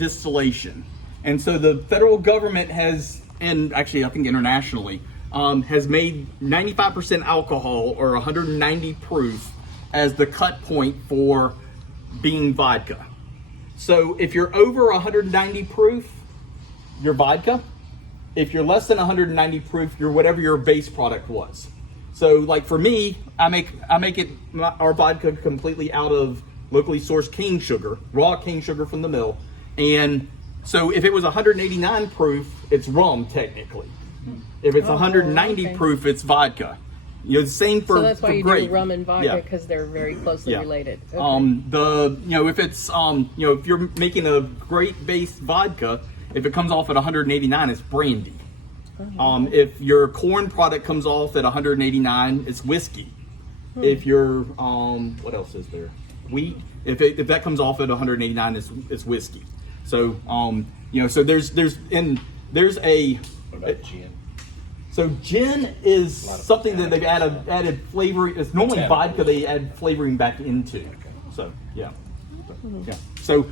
distillation. And so the federal government has, and actually I think internationally, has made 95% alcohol or 190 proof as the cut point for being vodka. So if you're over 190 proof, you're vodka. If you're less than 190 proof, you're whatever your base product was. So like for me, I make our vodka completely out of locally sourced cane sugar, raw cane sugar from the mill. And so if it was 189 proof, it's rum technically. If it's 190 proof, it's vodka. You know, the same for so that's why for you grape. do rum and vodka, because they're very closely related. Okay. If it's if you're making a grape-based vodka, if it comes off at 189, it's brandy. If your corn product comes off at 189, it's whiskey. If your what else is there? Wheat. If that comes off at 189, it's whiskey. So so there's a. What about gin? So gin is something that they've added flavoring. It's normally vodka they add flavoring back into. So yeah. So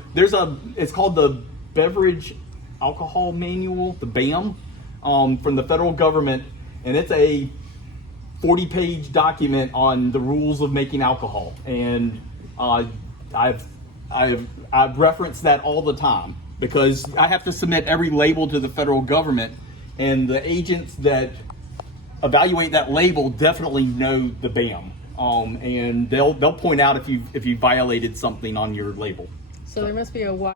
it's called the Beverage Alcohol Manual, the BAM, from the federal government, and it's a 40-page document on the rules of making alcohol. And I've referenced that all the time because I have to submit every label to the federal government. And the agents that evaluate that label definitely know the BAM, and they'll point out if you violated something on your label. So there must be a